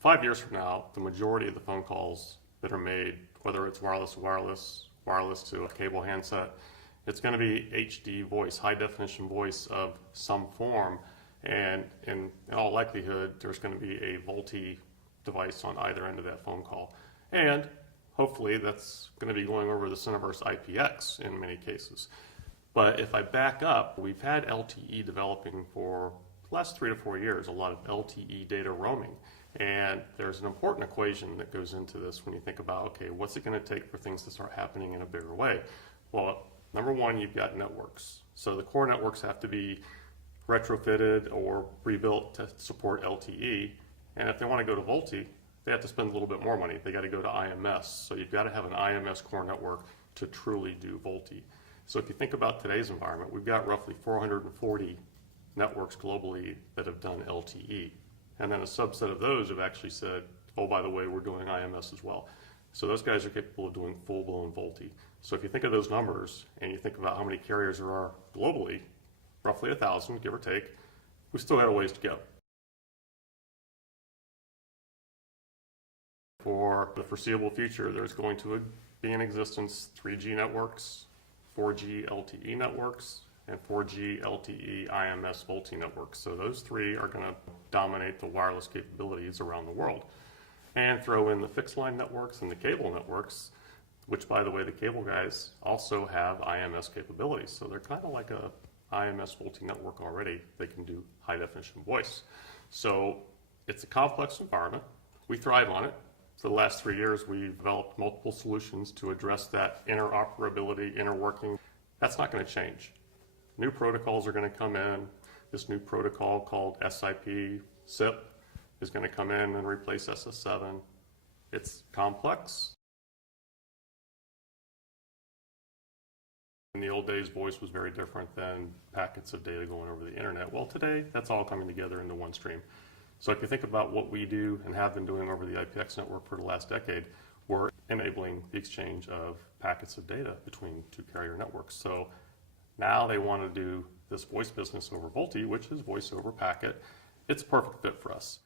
5 years from now, the majority of the phone calls that are made, whether it's wireless to wireless, wireless to a cable handset, it's going to be HD voice, high definition voice of some form. And in all likelihood, there's going to be a VoLTE device on either end of that phone call. And hopefully that's going to be going over the Syniverse IPX in many cases. But if I back up, we've had LTE developing for the last 3 to 4 years, a lot of LTE data roaming. And there's an important equation that goes into this when you think about, okay, what's it going to take for things to start happening in a bigger way? Well, number one, you've got networks. So the core networks have to be retrofitted or rebuilt to support LTE. And if they want to go to VoLTE, they have to spend a little bit more money. They got to go to IMS. So you've got to have an IMS core network to truly do VoLTE. So if you think about today's environment, we've got roughly 440 networks globally that have done LTE. And then a subset of those have actually said, oh, by the way, we're doing IMS as well. So those guys are capable of doing full-blown VoLTE. So if you think of those numbers and you think about how many carriers there are globally, roughly 1,000, give or take, we still got a ways to go. For the foreseeable future, there's going to be in existence 3G networks, 4G LTE networks, and 4G LTE IMS VoLTE networks. So those three are going to dominate the wireless capabilities around the world. And throw in the fixed line networks and the cable networks, which, by the way, the cable guys also have IMS capabilities. So they're kind of like a IMS VoLTE network already. They can do high definition voice. So it's a complex environment. We thrive on it. For the last 3 years, we've developed multiple solutions to address that interoperability, interworking. That's not going to change. New protocols are going to come in. This new protocol called SIP, SIP, is going to come in and replace SS7. It's complex. In the old days, voice was very different than packets of data going over the internet. Well, today, that's all coming together into one stream. So if you think about what we do and have been doing over the IPX network for the last decade, we're enabling the exchange of packets of data between two carrier networks. So now they want to do this voice business over VoLTE, which is voice over packet. It's a perfect fit for us.